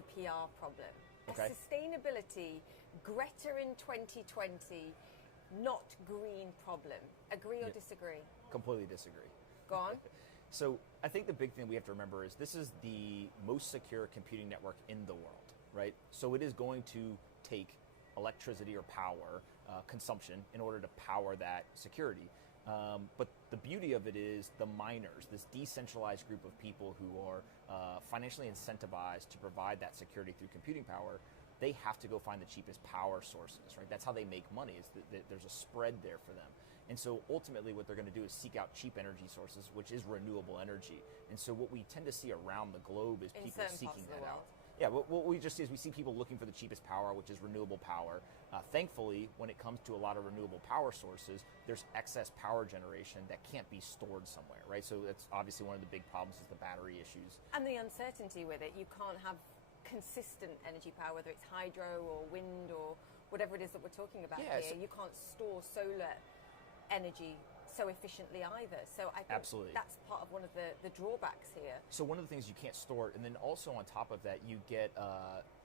a PR problem. Okay. A sustainability, Greta in 2020, not green problem. Agree or disagree? Completely disagree. Go on. So I think the big thing we have to remember is this is the most secure computing network in the world, right? So it is going to take electricity or power consumption in order to power that security. But the beauty of it is the miners, this decentralized group of people who are financially incentivized to provide that security through computing power, they have to go find the cheapest power sources, right? That's how they make money, is that there's a spread there for them. And so ultimately what they're going to do is seek out cheap energy sources, which is renewable energy. And so what we tend to see around the globe is people seeking that out. Yeah, what we just see is we see people looking for the cheapest power, which is renewable power. Thankfully, when it comes to a lot of renewable power sources, there's excess power generation that can't be stored somewhere, right? So that's obviously one of the big problems is the battery issues. And the uncertainty with it. You can't have consistent energy power, whether it's hydro or wind or whatever it is that we're talking about here. So you can't store solar energy so efficiently either. So I think that's part of one of the drawbacks here. So one of the things you can't store, and then also on top of that, you get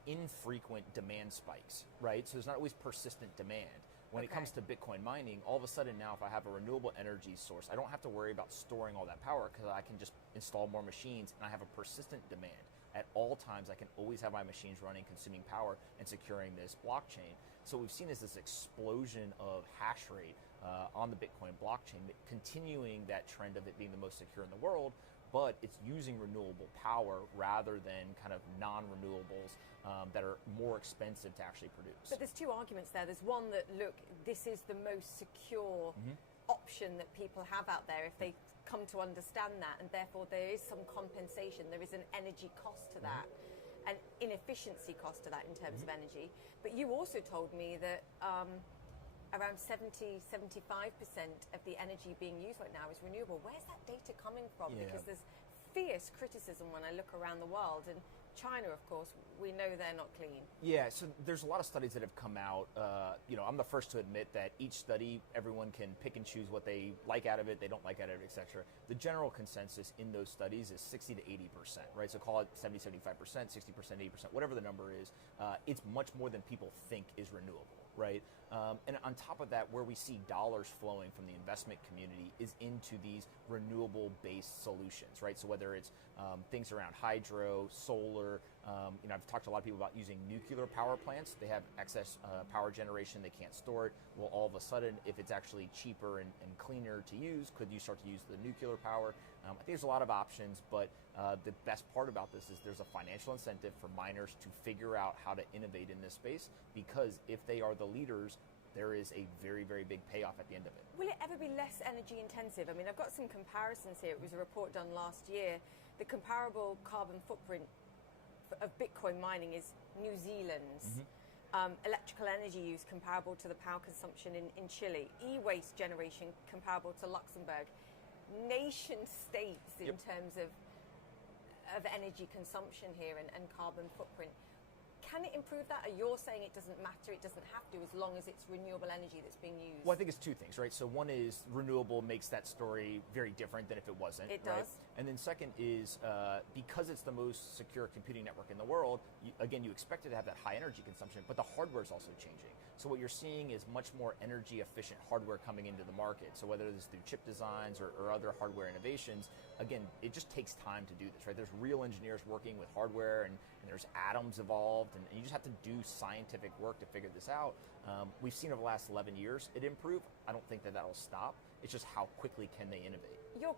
infrequent demand spikes, right? So there's not always persistent demand. When it comes to Bitcoin mining, all of a sudden now if I have a renewable energy source, I don't have to worry about storing all that power because I can just install more machines and I have a persistent demand. At all times, I can always have my machines running, consuming power, and securing this blockchain. So what we've seen is this explosion of hash rate on the Bitcoin blockchain, continuing that trend of it being the most secure in the world, but it's using renewable power rather than kind of non-renewables that are more expensive to actually produce. But there's two arguments there. There's one that, look, this is the most secure option that people have out there if they come to understand that, and therefore there is some compensation. There is an energy cost to that, an inefficiency cost to that in terms of energy. But you also told me that around 75% of the energy being used right now is renewable. Where's that data coming from? Because there's fierce criticism when I look around the world, and China, of course, we know they're not clean. Yeah, so there's a lot of studies that have come out. I'm the first to admit that each study, everyone can pick and choose what they like out of it, they don't like out of it, etc. The general consensus in those studies is 60 to 80%, right? So call it 70, 75%, 60%, 80%, whatever the number is. It's much more than people think is renewable, right? And on top of that, where we see dollars flowing from the investment community is into these renewable-based solutions, right? So whether it's things around hydro, solar, I've talked to a lot of people about using nuclear power plants. They have excess power generation, they can't store it. Well, all of a sudden, if it's actually cheaper and cleaner to use, could you start to use the nuclear power? I think there's a lot of options, but the best part about this is there's a financial incentive for miners to figure out how to innovate in this space, because if they are the leaders, there is a very, very big payoff at the end of it. Will it ever be less energy intensive? I mean, I've got some comparisons here. It was a report done last year. The comparable carbon footprint of Bitcoin mining is New Zealand's. Electrical energy use comparable to the power consumption in Chile. E-waste generation comparable to Luxembourg. Nation states in terms of energy consumption here and carbon footprint. Can it improve that? Or you're saying it doesn't matter, it doesn't have to, as long as it's renewable energy that's being used? Well, I think it's two things, right? So one is renewable makes that story very different than if it wasn't. It does. And then second is because it's the most secure computing network in the world, you expect it to have that high energy consumption, but the hardware is also changing. So what you're seeing is much more energy efficient hardware coming into the market. So whether it's through chip designs or other hardware innovations, again, it just takes time to do this, right? There's real engineers working with hardware and there's atoms involved. And you just have to do scientific work to figure this out. We've seen over the last 11 years it improve. I don't think that that'll stop. It's just how quickly can they innovate. Your